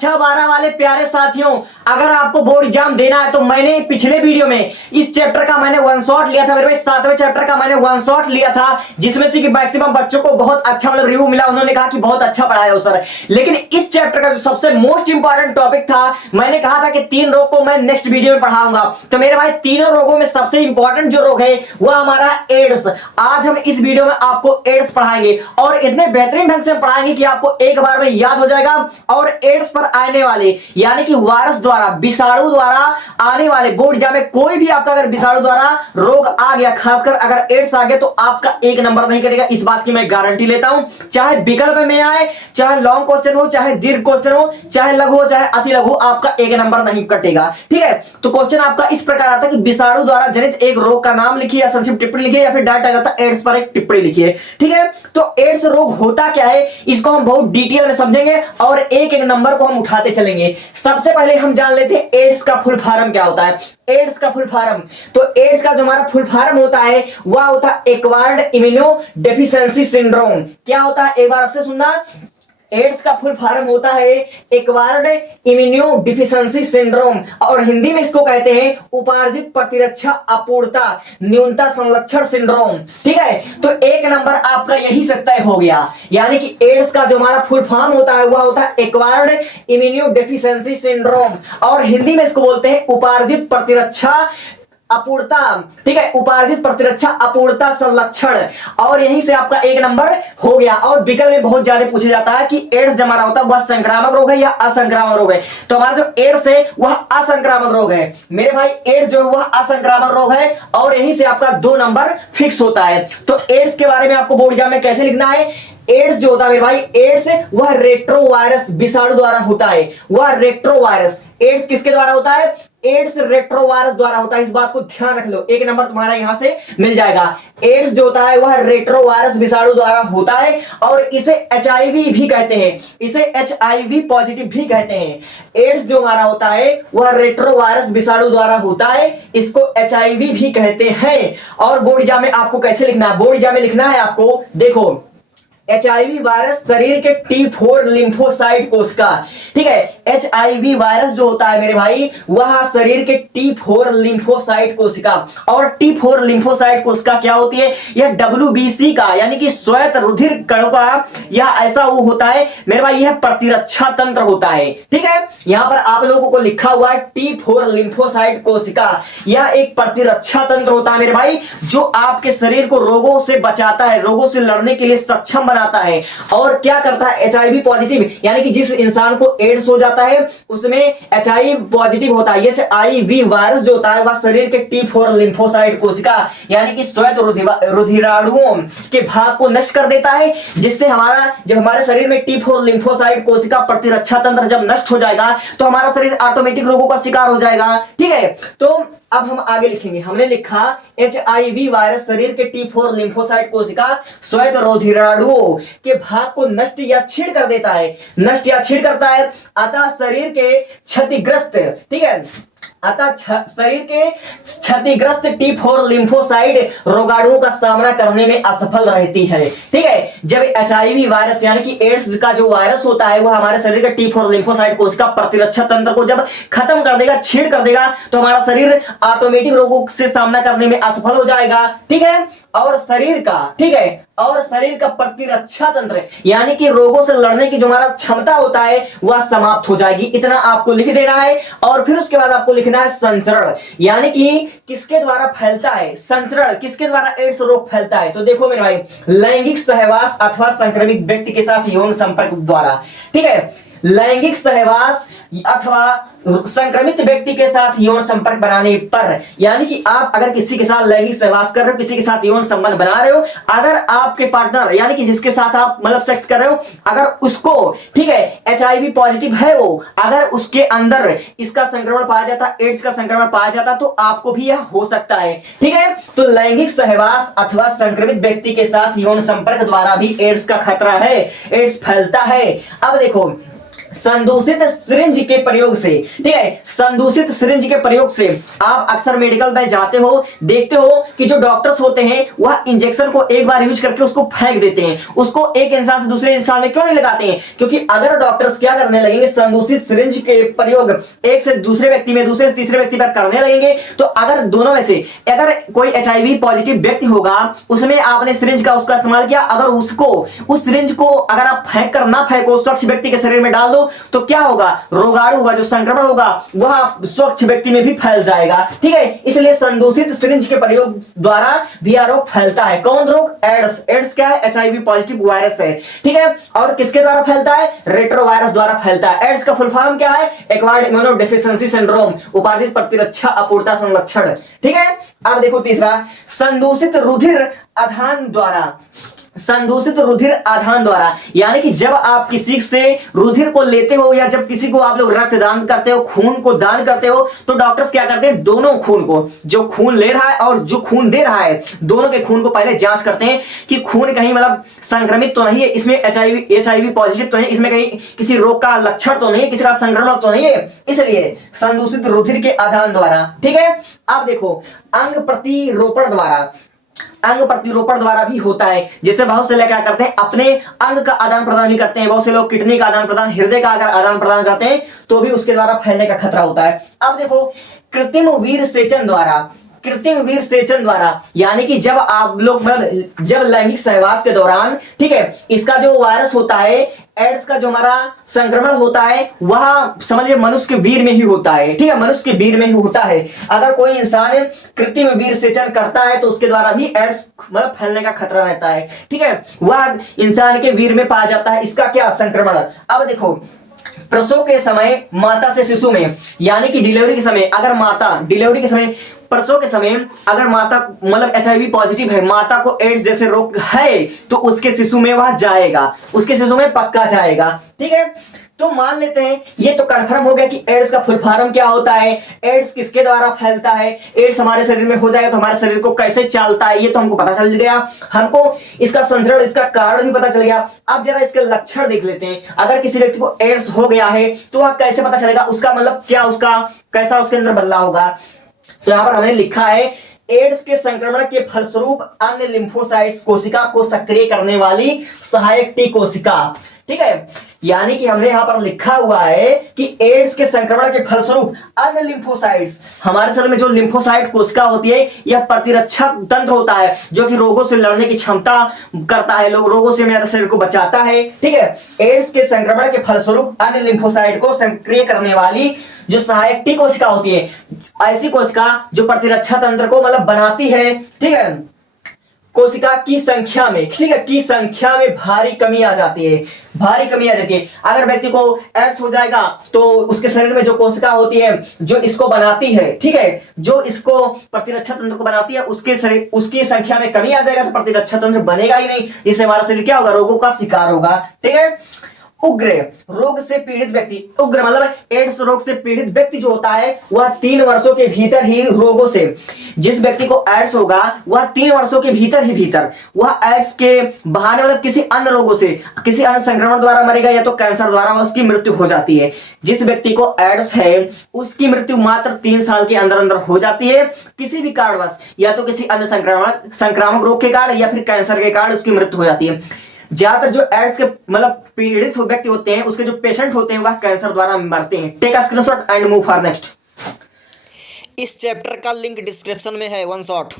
कक्षा 12 वाले प्यारे साथियों, अगर आपको बोर्ड एग्जाम देना है तो मैंने पिछले वीडियो में इस चैप्टर का मैंने वन शॉट लिया था मेरे भाई। 7वें चैप्टर का मैंने वन शॉट लिया था, जिसमें से कि मैक्सिमम बच्चों को बहुत अच्छा मतलब रिव्यू मिला। उन्होंने कहा कि बहुत अच्छा पढ़ाया हो सर। लेकिन इस चैप्टर का जो सबसे मोस्ट इंपॉर्टेंट टॉपिक था, मैंने कहा था कि 3 रोग को मैं नेक्स्ट वीडियो में पढ़ाऊंगा। तो मेरे भाई तीनों रोगों में सबसे इंपॉर्टेंट जो रोग है वह हमारा एड्स। आज हम इस वीडियो में आपको एड्स पढ़ाएंगे और इतने बेहतरीन ढंग से पढ़ाएंगे कि आपको एक बार में याद हो जाएगा। और एड्स पर आने वाले यानी कि वायरस द्वारा, विषाणु द्वारा आने वाले बोर्ड एग्जाम में कोई भी आपका अगर विषाणु द्वारा रोग आ गया, खासकर अगर एड्स आ गया, तो आपका एक नंबर नहीं कटेगा। इस बात की मैं गारंटी लेता हूं। चाहे विकल्प में आए, चाहे लॉन्ग क्वेश्चन हो, चाहे दीर्घ क्वेश्चन हो, चाहे लघु हो, चाहे अति लघु, आपका एक नंबर नहीं कटेगा। ठीक है, तो क्वेश्चन आपका इस प्रकार आता है कि विषाणु द्वारा जनित एक रोग का नाम लिखिए या संक्षिप्त टिप्पणी लिखिए, या फिर डायरेक्ट आ जाता है एड्स पर एक टिप्पणी लिखिए। ठीक है, तो एड्स रोग होता क्या है इसको हम बहुत डिटेल में समझेंगे और एक एक नंबर को हम उठाते चलेंगे। सबसे पहले हम जान लेते हैं एड्स का फुल फॉर्म क्या होता है। एड्स का फुल फॉर्म, तो एड्स का जो हमारा फुल फॉर्म होता है वह होता है एक्वायर्ड इम्यूनो डेफिशिएंसी सिंड्रोम। क्या होता है, एक बार आपसे सुनना। एड्स का फुल फॉर्म होता है एक्वायर्ड इम्यूनो डिफिशिएंसी सिंड्रोम, और हिंदी में इसको कहते हैं उपार्जित प्रतिरक्षा अपूर्णता न्यूनता संलक्षण सिंड्रोम। ठीक है, तो एक नंबर आपका यही सत्य हो गया। यानी कि एड्स का जो हमारा फुल फॉर्म होता है वह होता है एक्वायर्ड इम्यूनो डेफिशिएंसी सिंड्रोम, और हिंदी में इसको बोलते हैं उपार्जित प्रतिरक्षा अपूर्णता। ठीक है, उपार्जित प्रतिरक्षा अपूर्णता संलक्षण, और यहीं से आपका एक नंबर हो गया। और विकल्प में बहुत ज्यादा पूछा जाता है कि एड्स जो हमारा होता है वह संक्रामक रोग है या असंक्रामक रोग है। तो हमारा जो एड्स है वह असंक्रामक रोग है मेरे भाई। एड्स जो है वह असंक्रामक रोग है, और यहीं से आपका 2 नंबर फिक्स होता है। तो एड्स के बारे में आपको बोर्ड एग्जाम में कैसे लिखना है। एड्स जो होता है मेरे भाई, एड्स वह रेट्रोवायरस विषाणु द्वारा होता है। वह रेट्रोवायरस, एड्स किसके द्वारा होता है, एड्स रेट्रोवायरस द्वारा होता है। इस बात को ध्यान रख लो, एक नंबर तुम्हारा यहां से मिल जाएगा। एड्स जो होता है वह रेट्रोवायरस विषाणु द्वारा होता है, और इसे एचआईवी भी कहते हैं, इसे एचआईवी पॉजिटिव भी कहते हैं। एड्स जो हमारा होता है वह रेट्रोवायरस विषाणु द्वारा होता है, इसको एचआईवी भी कहते हैं। और बोर्ड एग्जाम में आपको कैसे लिखना है, बोर्ड एग्जाम में लिखना है आपको, देखो एचआईवी वायरस शरीर के T4 लिम्फोसाइट कोशिका। ठीक है, एचआईवी वायरस जो होता है मेरे भाई वह शरीर के T4 लिम्फोसाइट कोशिका, और T4 लिम्फोसाइट कोशिका क्या होती है, यह WBC का यानी कि श्वेत रुधिर कणों का यह ऐसा वो होता है मेरे भाई, यह प्रतिरक्षा तंत्र होता है। ठीक है, यहां पर आप लोगों को लिखा हुआ है T4 लिम्फोसाइट कोशिका, यह एक प्रतिरक्षा तंत्र होता है मेरे भाई, जो आपके शरीर को रोगों से बचाता है, रोगों से लड़ने के लिए सक्षम आता है। और क्या करता है, एचआईवी पॉजिटिव यानी कि जिस इंसान को एड्स हो जाता है उसमें एचआईवी पॉजिटिव होता है। एचआईवी वायरस जो होता है वह शरीर के T4 लिम्फोसाइट कोशिका यानी कि श्वेत रुधिराणुओं के भाग को नष्ट कर देता है, जिससे जब हमारे शरीर में T4 लिम्फोसाइट कोशिका प्रतिरक्षा तंत्र जब नष्ट हो जाएगा तो हमारा शरीर ऑटोमेटिक रोगों का शिकार हो जाएगा। ठीक है, तो अब हम आगे लिखेंगे। हमने लिखा एचआईवी वायरस शरीर के T4 लिम्फोसाइट कोशिका श्वेत रुधिराणुओं के भाग को नष्ट या छीड़ कर देता है, नष्ट या छीड़ करता है। अतः शरीर के क्षतिग्रस्त, ठीक है, अतः शरीर के क्षतिग्रस्त T4 लिम्फोसाइट रोगाणुओं का सामना करने में असफल रहती है। ठीक है, जब एचआईवी वायरस यानी कि एड्स का जो वायरस होता है वह हमारे शरीर के T4 लिम्फोसाइट कोशिका प्रतिरक्षा तंत्र को जब खत्म कर देगा, छीड़ कर देगा, तो हमारा शरीर ऑटोमेटिक रोगों से सामना करने में असफल हो जाएगा। ठीक है, और शरीर का, ठीक है, और शरीर का प्रतिरक्षा तंत्र यानी कि रोगों से लड़ने की जो हमारा क्षमता होता है वह समाप्त हो जाएगी। इतना आपको लिख देना है। और फिर उसके बाद आपको लिखना है संचरण, यानी कि किसके द्वारा फैलता है, संचरण किसके द्वारा एड्स रोग फैलता है। तो देखो मेरे भाई, लैंगिक सहवास अथवा संक्रमित व्यक्ति के साथ यौन संपर्क द्वारा। ठीक है, लैंगिक सहवास अथवा संक्रमित व्यक्ति के साथ यौन संपर्क बनाने पर, यानी कि आप अगर किसी के साथ लैंगिक सहवास कर रहे हो, किसी के साथ यौन संबंध बना रहे हो, अगर आपके पार्टनर यानी कि जिसके साथ आप मतलब सेक्स कर रहे हो, अगर उसको, ठीक है, एचआईवी पॉजिटिव है वो, अगर उसके अंदर इसका संक्रमण पाया जाता, एड्स का संक्रमण पाया जाता, तो आपको भी यह हो सकता है। ठीक है, तो लैंगिक सहवास अथवा संक्रमित व्यक्ति के साथ यौन संपर्क द्वारा भी एड्स का खतरा है, एड्स फैलता है। अब देखो संदूषित सिरिंज के प्रयोग से, ठीक है, संदूषित सिरिंज के प्रयोग से आप अक्सर मेडिकल में जाते हो, देखते हो कि जो डॉक्टर्स होते हैं वह इंजेक्शन को एक बार यूज करके उसको फेंक देते हैं, उसको एक इंसान से दूसरे इंसान में क्यों नहीं लगाते हैं? क्योंकि अगर डॉक्टर्स क्या करने लगेंगे, संदूषित सिरिंज के प्रयोग एक से दूसरे व्यक्ति में, दूसरे से तीसरे व्यक्ति पर करने लगेंगे, तो अगर दोनों में से अगर कोई HIV पॉजिटिव व्यक्ति होगा, उसमें आपने सिरिंज का उसका इस्तेमाल किया, अगर उसको उस सिरिंज को अगर आप फेंक कर ना फेंको, स्वच्छ व्यक्ति के शरीर में डाल दो, तो क्या होगा, रोगाणु होगा, जो संक्रमण होगा वह स्वच्छ व्यक्ति में भी फैल जाएगा, ठीक है। इसलिए संदूषित सिरिंज के प्रयोग द्वारा भी यह रोग फैलता है। कौन रोग? एड्स। एड्स क्या है? HIV पॉजिटिव वायरस है, ठीक है। और किसके द्वारा फैलता है? रेट्रोवायरस द्वारा फैलता है। एड्स का फुल फॉर्म क्या है? एक्वायर्ड इम्यूनोडेफिशिएंसी सिंड्रोम, उपार्जित प्रतिरक्षा अपूर्णता संलक्षण, ठीक है। अब देखो तीसरा, संदूषित रुधिर आधान द्वारा। संदूषित रुधिर आधान द्वारा यानी कि जब आप किसी से रुधिर को लेते हो या जब किसी को आप लोग रक्तदान करते हो, खून को दान करते हो, तो डॉक्टर्स क्या करते हैं, दोनों खून को, जो खून ले रहा है और जो खून दे रहा है, दोनों के खून को पहले जांच करते हैं कि खून कहीं मतलब संक्रमित तो नहीं है, इसमें HIV पॉजिटिव तो नहीं, इसमें कहीं किसी रोग का लक्षण तो नहीं है, किसी का संक्रमण तो नहीं है। इसलिए संदूषित रुधिर के आधान द्वारा, ठीक है। आप देखो अंग प्रतिरोपण द्वारा, अंग प्रतिरोपण द्वारा भी होता है। जैसे बहुत से लोग क्या करते हैं, अपने अंग का आदान प्रदान भी करते हैं, बहुत से लोग किडनी का आदान प्रदान, हृदय का अगर आदान प्रदान करते हैं तो भी उसके द्वारा फैलने का खतरा होता है। अब देखो कृत्रिम वीर सेचन द्वारा, कृत्रिम वीर सेचन द्वारा यानी कि जब आप लोग जब लैंगिक सहवास के दौरान, ठीक है, इसका जो वायरस होता है, एड्स का जो हमारा संक्रमण होता है, वह समझिए मनुष्य के वीर में ही होता है, ठीक है, मनुष्य के वीर में ही होता है। अगर कोई इंसान कृत्रिम वीर सेचन करता है तो उसके द्वारा भी एड्स मतलब फैलने का खतरा रहता है, ठीक है, वह इंसान के वीर में पाया जाता है इसका क्या, संक्रमण। अब देखो प्रसव के समय माता से शिशु में यानी कि डिलीवरी के समय, अगर माता डिलीवरी के समय, प्रसव के समय अगर माता मतलब HIV पॉजिटिव है, माता को एड्स जैसे रोग है, तो उसके शिशु में वह जाएगा, उसके शिशु में पक्का जाएगा, ठीक है। तो मान लेते हैं ये तो कंफर्म हो गया कि एड्स का फुल फॉर्म क्या होता है, एड्स किसके द्वारा फैलता है, एड्स हमारे शरीर में हो जाएगा तो हमारे शरीर को कैसे चलता है, ये तो हमको पता चल गया, हमको इसका संचरण, इसका कारण भी पता चल गया। अब जरा इसके लक्षण देख लेते हैं। अगर किसी व्यक्ति को एड्स हो गया है तो वह कैसे पता चलेगा, उसका मतलब क्या, उसका कैसा उसके अंदर बदलाव होगा। तो यहां पर हमने लिखा है, एड्स के संक्रमण के फलस्वरूप अन्य लिम्फोसाइट्स कोशिका को सक्रिय करने वाली सहायक टी कोशिका, ठीक है। यानी कि हमने यहां पर लिखा हुआ है कि एड्स के संक्रमण के फलस्वरूप अन्य लिम्फोसाइट्स, हमारे शरीर में जो लिम्फोसाइट कोशिका होती है, यह प्रतिरक्षा तंत्र होता है जो कि रोगों से लड़ने की क्षमता करता है, लोग रोगों से हमारे शरीर को बचाता है, ठीक है। एड्स के संक्रमण के फलस्वरूप अन्य लिम्फोसाइट को सक्रिय करने वाली जो सहायक टी कोशिका होती है, ऐसी कोशिका जो प्रतिरक्षा तंत्र को मतलब बनाती है, ठीक है, कोशिका की संख्या में, ठीक है, की संख्या में भारी कमी आ जाती है, भारी कमी आ जाती है। अगर व्यक्ति को एड्स हो जाएगा तो उसके शरीर में जो कोशिका होती है जो इसको बनाती है, ठीक है, जो इसको प्रतिरक्षा तंत्र को बनाती है, उसके शरीर, उसकी संख्या में कमी आ जाएगा तो प्रतिरक्षा तंत्र बनेगा ही नहीं, इससे हमारा शरीर क्या होगा, रोगों का शिकार होगा, ठीक है। उग्र रोग से पीड़ित व्यक्ति, उग्र मतलब एड्स रोग से पीड़ित व्यक्ति जो होता है वह 3 वर्षों के भीतर ही रोगों से, जिस व्यक्ति को एड्स होगा वह 3 वर्षों के भीतर वह एड्स के बहाने मतलब किसी अन्य रोगों से, किसी अन्य संक्रमण द्वारा मरेगा या तो कैंसर द्वारा उसकी मृत्यु हो जाती है। जिस व्यक्ति को एड्स है उसकी मृत्यु मात्र 3 साल के अंदर अंदर हो जाती है, किसी भी कारणवश, या तो किसी अन्य संक्रामक रोग के कारण या फिर कैंसर के कारण उसकी मृत्यु हो जाती है। ज्यादातर जो एड्स के मतलब पीड़ित व्यक्ति होते हैं, उसके जो पेशेंट होते हैं वह कैंसर द्वारा मरते हैं। Take a screenshot and move for next. इस चैप्टर का लिंक डिस्क्रिप्शन में है, वन शॉट।